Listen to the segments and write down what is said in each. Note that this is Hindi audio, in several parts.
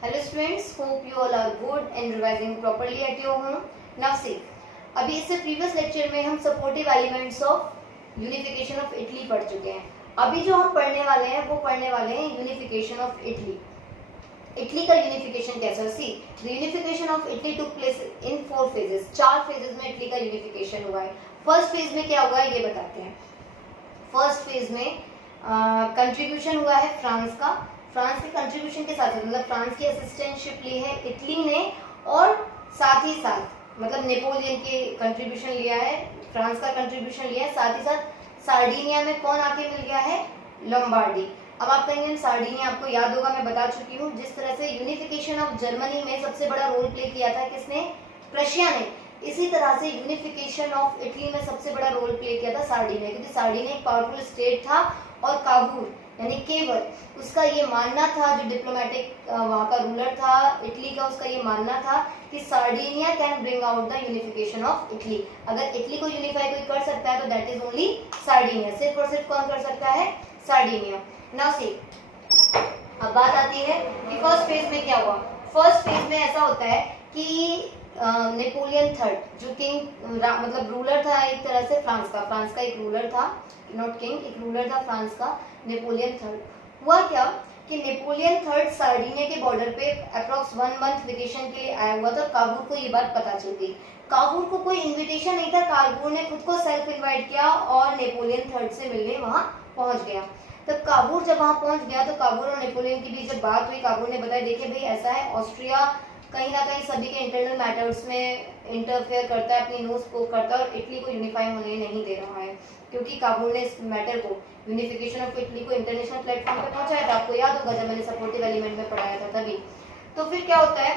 Hello students, hope you all are good and revising properly at your home. Now see, अभी इससे प्रीवियस लेक्चर में हम supportive elements of unification of Italy पढ़ चुके हैं। अभी जो हम पढ़ने वाले हैं वो पढ़ने वाले हैं यूनिफिकेशन ऑफ इटली। इटली का यूनिफिकेशन कैसा है? See, the unification of Italy took place in 4 phases. 4 phases में इटली का यूनिफिकेशन हुआ है। फर्स्ट फेज में क्या हुआ है ये बताते हैं। फर्स्ट फेज में कंट्रीब्यूशन हुआ है फ्रांस का। फ्रांस के कंट्रीब्यूशन के साथ मतलब फ्रांस की असिस्टेंटशिप ली है इटली ने, और साथ ही साथ मतलब नेपोलियन के कंट्रीब्यूशन लिया है, फ्रांस का कंट्रीब्यूशन लिया है, साथ ही साथ सार्डिनिया में कौन आके मिल गया है? लॉम्बार्डी। अब आप कहेंगे सार्डिनिया आपको याद होगा, मैं बता चुकी हूँ। जिस तरह से यूनिफिकेशन ऑफ जर्मनी में सबसे बड़ा रोल प्ले किया था किसने? प्रशिया ने। इसी तरह से यूनिफिकेशन ऑफ इटली में सबसे बड़ा रोल प्ले किया था सार्डिनिया, क्योंकि सार्डिनिया एक पावरफुल स्टेट था और काबूल यानी केवल उसका ये मानना था, जो डिप्लोमेटिक वहाँ का रूलर था इटली का, उसका ये मानना था कि Sardinia can bring out the unification of Italy. अगर इटली को यूनिफाई कोई कर सकता है तो दैट इज ओनली सार्डिनिया। सिर्फ और सिर्फ कौन कर सकता है? सार्डिनिया। नाउ सी, अब बात आती है कि फर्स्ट फेज में क्या हुआ। फर्स्ट फेज में ऐसा होता है कि नेपोलियन थर्ड जो किंग मतलब रूलर था एक तरह से फ्रांस का एक रूलर था, नॉट किंग, एक रूलर था फ्रांस का, नेपोलियन थर्ड। हुआ क्या कि नेपोलियन थर्ड सार्डिनिया के बॉर्डर पे अप्रॉक्स 1 मंथ वेकेशन के लिए आया हुआ था। काबूल को ये बात पता चल गई। काबूल को कोई इनविटेशन नहीं था, काबूल ने खुद को सेल्फ इनवाइट किया और नेपोलियन थर्ड से मिलने वहां पहुंच गया। तब काबूल जब वहां पहुंच गया तो काबूल और नेपोलियन के बीच जब बात हुई, काबूल ने बताया देखिए भाई ऐसा है, ऑस्ट्रिया कहीं ना कहीं सभी के इंटरनल मैटर्स में इंटरफेयर करता है, अपनी नोज पोक करता है और इटली को यूनिफाई होने नहीं दे रहा है, क्योंकि काबूल ने इस मैटर को, यूनिफिकेशन ऑफ इटली को इंटरनेशनल प्लेटफॉर्म पे पहुंचाया था। आपको याद होगा जब मैंने सपोर्टिव एलिमेंट में पढ़ाया था तभी। तो फिर क्या होता है,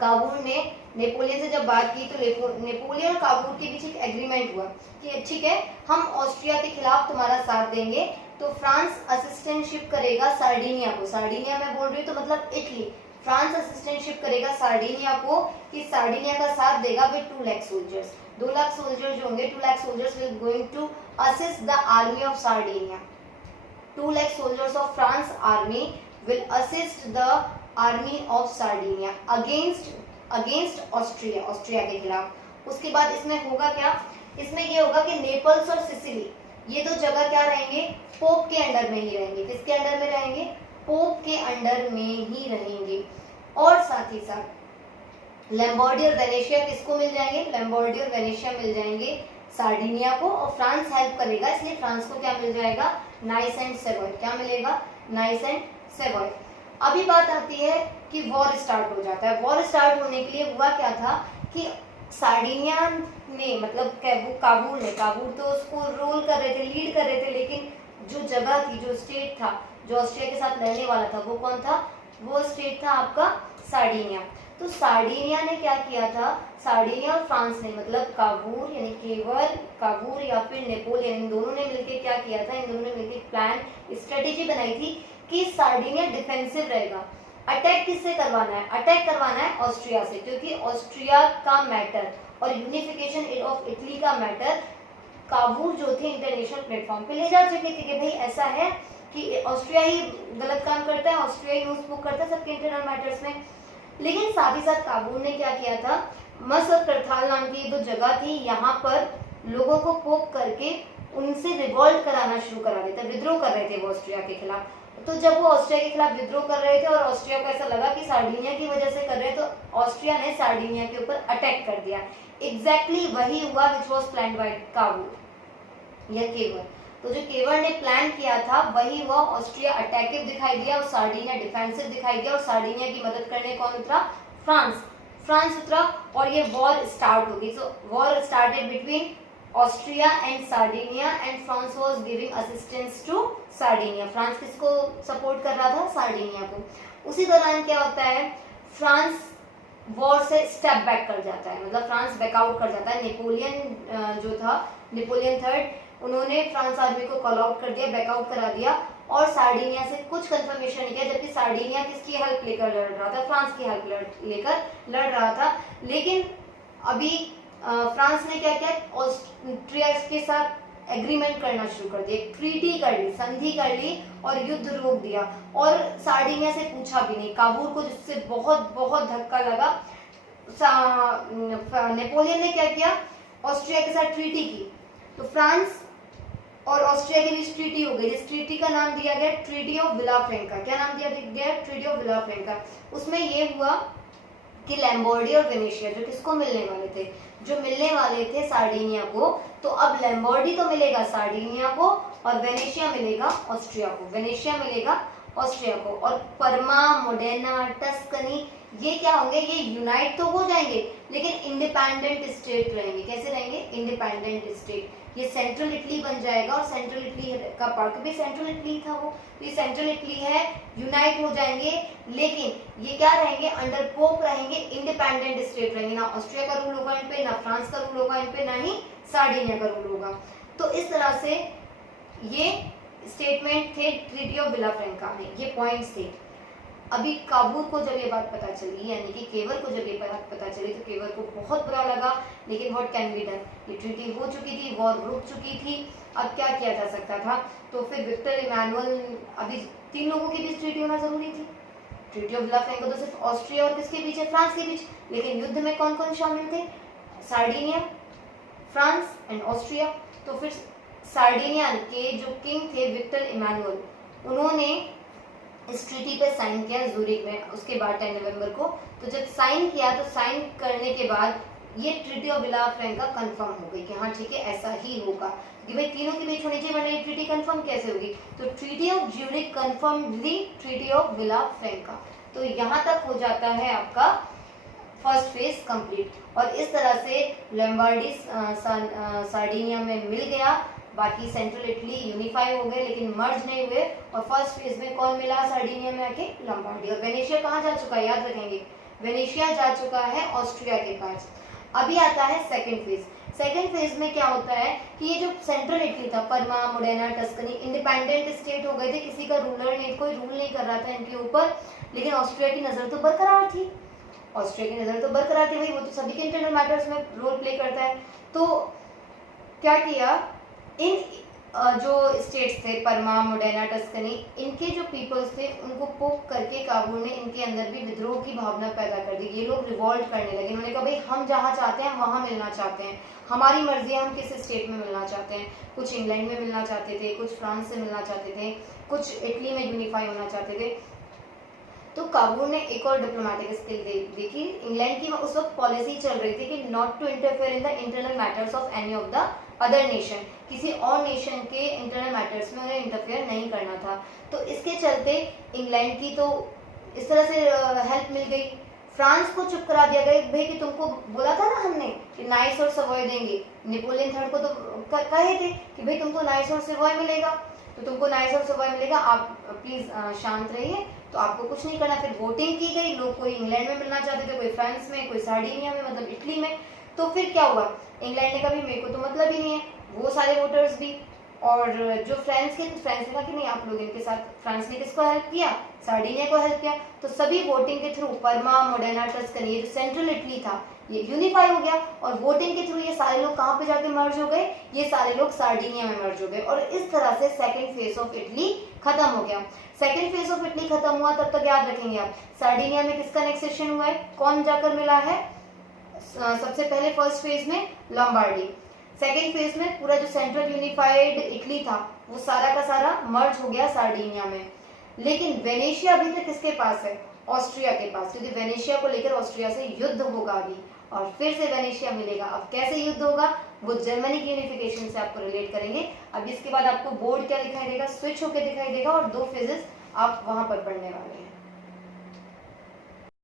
काबूल ने नेपोलियन से जब बात की तो नेपोलियन और काबूल के बीच एक एग्रीमेंट हुआ कि ठीक है हम ऑस्ट्रिया के खिलाफ तुम्हारा साथ देंगे। तो फ्रांस असिस्टेंटशिप करेगा सार्डिनिया को, सार्डिनिया मैं बोल रही हूँ तो मतलब इटली, फ्रांस असिस्टेंटशिप करेगा सार्डिनिया को कि सार्डिनिया का साथ देगा with 2 lakh soldiers. 2 lakh soldier जो होंगे, 2 lakh soldiers will going to assist the army of Sardinia. 2 lakh soldiers of France army will assist the army of Sardinia against Austria, Austria के खिलाफ। उसके बाद इसमें होगा क्या? इसमें ये होगा कि नेपल्स और सिसिली ये 2 जगह क्या रहेंगे? पोप के अंडर में ही रहेंगे। किसके अंडर में रहेंगे? पोप के अंडर में ही रहेंगे। और साथ ही साथ लैम्बॉर्डी और वेनेशिया किसको मिल जाएंगे? लैम्बॉर्डी और वेनेशिया मिल जाएंगे सार्डिनिया को, और फ्रांस हेल्प करेगा, इसलिए फ्रांस को क्या मिल जाएगा? Nice and Savoy. क्या मिलेगा? Nice and Savoy. अभी बात आती है कि वॉर स्टार्ट हो जाता है। वॉर स्टार्ट होने के लिए हुआ क्या था कि सार्डिनिया ने मतलब काबूल तो उसको रोल कर रहे थे, लीड कर रहे थे, लेकिन जो जगह थी, जो स्टेट था, जो ऑस्ट्रिया के साथ लड़ने वाला था, वो कौन था? वो स्टेट था आपका सार्डिनिया। तो सार्डिनिया ने क्या किया था? सार्डिनिया और फ्रांस ने मतलब काबूल यानी केवल काबूल या फिर नेपोलियन, इन दोनों ने मिलकर क्या किया था? इन दोनों ने मिलकर प्लान, स्ट्रेटेजी बनाई थी कि सार्डिनिया डिफेंसिव रहेगा। अटैक किससे करवाना है? अटैक करवाना है ऑस्ट्रिया से, क्योंकि ऑस्ट्रिया का मैटर और यूनिफिकेशन ऑफ इटली का मैटर काबूल जो थे इंटरनेशनल प्लेटफॉर्म पे ले जा चुके थे कि भाई ऐसा है कि ऑस्ट्रिया ही गलत काम करता है, ऑस्ट्रिया ही न्यूज़ बुक करता है सबके इंटरनल मैटर्स में। लेकिन साथ ही साथ काबूल ने क्या किया था? मस और करथाल नाम की 2 जगह थी, यहाँ पर लोगों को पोक करके उनसे रिवॉल्ट कराना शुरू करा देता, विद्रोह कर रहे थे वो ऑस्ट्रिया के खिलाफ। तो जब वो ऑस्ट्रिया के खिलाफ विद्रोह कर रहे थे और ऑस्ट्रिया को ऐसा लगा कि सार्डिनिया की वजह से कर रहे हैं, तो ऑस्ट्रिया ने सार्डिनिया के ऊपर अटैक कर दिया। एग्जैक्टली वही हुआ which was planned by Kabul या केवल। तो जो केवल ने प्लान किया था वही हुआ। ऑस्ट्रिया अटैकिव दिखाई दिया और सार्डिनिया डिफेंसिव दिखाई दिया, और सार्डिनिया की मदद करने कौन उतरा? फ्रांस उतरा, और ये वॉर स्टार्ट हो गई। So war started between Austria and Sardinia and France was giving assistance to Sardinia. France किसको सपोर्ट कर रहा था? सार्डिनिया को। उसी दौरान क्या होता है? फ्रांस वॉर से स्टेप बैक कर जाता है, मतलब फ्रांस बैकआउट कर जाता है। नेपोलियन जो था, नेपोलियन थर्ड, उन्होंने फ्रांस आर्मी को कॉल आउट कर दिया, बैकआउट करा दिया और सार्डिनिया से कुछ कंफर्मेशन नहीं किया, जबकि सार्डिनिया किसकी हेल्प लेकर लड़ रहा था? फ्रांस की हेल्प लेकर लड़ रहा था। लेकिन अभी फ्रांस ने क्या किया? ऑस्ट्रिया के साथ एग्रीमेंट करना शुरू कर दिया, ट्रीटी कर ली, संधि कर ली और युद्ध रोक दिया और सार्डिनिया से पूछा भी नहीं। काबूल को जिससे बहुत बहुत धक्का लगा, नेपोलियन ने क्या किया, ऑस्ट्रिया के साथ ट्रीटी की। तो फ्रांस और ऑस्ट्रिया के बीच ट्रीटी हो गई, जिस ट्रीटी का नाम दिया गया ट्रीटी ऑफ विलाफ्रैंका। क्या नाम दिया गया, ट्रीटी ऑफ विलाफ्रैंका। उसमें ये हुआ कि लैम्बोर्डी और वेनेशिया जो किसको मिलने वाले थे, जो मिलने वाले थे सार्डिनिया को, तो अब लैम्बोर्डी तो मिलेगा सार्डिनिया को और वेनेशिया मिलेगा ऑस्ट्रिया को, वेनेशिया मिलेगा ऑस्ट्रिया को। और परमा, मोडेना, टस्कनी ये क्या होंगे, ये यूनाइट तो हो जाएंगे लेकिन इंडिपेंडेंट स्टेट रहेंगे। कैसे रहेंगे, इंडिपेंडेंट स्टेट। ये सेंट्रल इटली बन जाएगा और सेंट्रल इटली का पार्ट भी सेंट्रल इटली था वो, तो ये सेंट्रल इटली है, यूनाइट हो जाएंगे लेकिन ये क्या रहेंगे, अंडर पोप रहेंगे, इंडिपेंडेंट स्टेट रहेंगे। ना ऑस्ट्रिया का रूल होगा इन पे, ना फ्रांस का रूल होगा इन पे, ना ही सार्डिनिया का रूल होगा। तो इस तरह से ये स्टेटमेंट थे ट्रीटी ऑफ विलाफ्रैंका में, ये पॉइंट्स थे। अभी काबूल को जब ये बात पता चली, यानी कि केवर को जब ये बात पता चली, तो केवर को बहुत बुरा लगा, लेकिन व्हाट कैन बी डन, ये ट्रीटी हो चुकी थी, वॉर रुक चुकी थी, अब क्या किया जा सकता था। तो फिर विक्टर इमैनुअल, अभी 3 लोगों के बीच ट्रीटी होना जरूरी थी। ट्रीटी ऑफ विलाफ्रैंका तो सिर्फ ऑस्ट्रिया और किसके बीच है, फ्रांस के बीच, लेकिन युद्ध में कौन कौन शामिल थे, सार्डिनिया, फ्रांस एंड ऑस्ट्रिया। तो फिर सार्डिनिया के जो किंग थे विक्टर इमैनुअल, उन्होंने इस ट्रीटी पे साइन किया जूरिक में, उसके बाद 10 नवंबर को। तो जब साइन किया, तो साइन करने के बाद ये ट्रीटी ऑफ विलाफ्रैंका कंफर्म हो गई कि हाँ ठीक है ऐसा ही होगा, कि भाई तीनों के बीच होनी चाहिए, वरना ये ट्रीटी कंफर्म कैसे होगी। तो treaty of Zurich confirm the treaty of Villafranca. तो यहाँ तक हो जाता है आपका फर्स्ट फेज कंप्लीट। और इस तरह से लैम्बार्डी सार्डिनिया में मिल गया, बाकी सेंट्रल इटली यूनिफाई हो गए लेकिन मर्ज नहीं हुए। और फर्स्ट फेज में कौन मिला सार्डिनिया में आके, लैम्बार्डी। और वेनेशिया कहाँ जा चुका है, याद रखेंगे, वेनेशिया जा चुका है ऑस्ट्रिया के पास। अभी आता है सेकंड फेज। सेकंड फेज में क्या होता है कि ये जो सेंट्रल इटली था, परमा, मोडेना, टस्कनी, इंडिपेंडेंट स्टेट हो गए थे, किसी का रूलर नहीं, कोई रूल नहीं कर रहा था इनके ऊपर, लेकिन ऑस्ट्रिया की नजर तो बरकरार थी, ऑस्ट्रिया की नजर तो बरकरार थी, भाई वो तो सभी के इंटरनल मैटर्स में रोल प्ले करता है। तो क्या किया, इन जो स्टेट्स थे परमा, मोडेना, टस्कनी, इनके जो पीपल्स थे उनको पोक करके काबूल ने इनके अंदर भी विद्रोह की भावना पैदा कर दी। ये लोग रिवॉल्ट करने लगे, उन्होंने कहा भाई हम जहाँ चाहते हैं वहाँ मिलना चाहते हैं, हमारी मर्जी है हम किस स्टेट में मिलना चाहते हैं। कुछ इंग्लैंड में मिलना चाहते थे, कुछ फ्रांस से मिलना चाहते थे, कुछ इटली में यूनिफाई होना चाहते थे। तो काबूल ने एक और डिप्लोमेटिक स्किल देखी। इंग्लैंड की उस वक्त पॉलिसी चल रही थी कि not to interfere in the internal matters of any of the other nation, किसी और नेशन के इंटरनल मैटर्स में उन्हें इंटरफेयर नहीं करना था। तो इसके चलते इंग्लैंड की तो इस तरह से हेल्प मिल गई। फ्रांस को चुप करा दिया गया भाई कि तुमको बोला था ना हमने कि नाइस और सवॉय देंगे, नेपोलियन थर्ड को तो कहे थे कि भाई तुमको नाइस और सवॉय मिलेगा, तो तुमको नाइस और सवॉय मिलेगा, आप प्लीज शांत रहिए, तो आपको कुछ नहीं करना। फिर वोटिंग की गई, लोग कोई इंग्लैंड में मिलना चाहते थे, कोई फ्रांस में, कोई सार्डिनिया में, मतलब इटली में। तो फिर क्या हुआ, इंग्लैंड ने कहा भी मेरे को तो मतलब ही नहीं है, वो सारे वोटर्स भी। और जो फ्रांस ने कहा कि नहीं आप लोग इनके साथ, फ्रांस ने किसको हेल्प किया, सार्डिनिया को हेल्प किया। तो सभी वोटिंग के थ्रू परमा, मोडेना, टस्कनी, ये जो सेंट्रल इटली था ये यूनिफाई हो गया, और वोटिंग के थ्रू ये सारे लोग कहाँ पे जाके मर्ज हो गए, ये सारे लोग सार्डिनिया में मर्ज हो गए। और इस तरह से सेकंड फेज ऑफ इटली खत्म हो गया। सेकंड फेज ऑफ इटली खत्म हुआ, तब तक याद रखेंगे आप, सार्डिनिया में किसका नेक्सेशन हुआ है, कौन जाकर मिला है, सबसे पहले फर्स्ट फेज में लॉम्बार्डी, सेकेंड फेज में पूरा जो सेंट्रल यूनिफाइड इटली था वो सारा का सारा मर्ज हो गया सार्डिनिया में। लेकिन वेनेशिया अभी तक किसके पास है, ऑस्ट्रिया के पास, क्योंकि वेनेशिया को लेकर ऑस्ट्रिया से युद्ध होगा अभी, और फिर से वेनेशिया मिलेगा। अब कैसे युद्ध होगा वो जर्मनी की यूनिफिकेशन से आपको रिलेट करेंगे। अब इसके बाद आपको बोर्ड क्या दिखाई देगा, स्विच होकर दिखाई देगा, और 2 फेजेस आप वहां पर पढ़ने वाले हैं।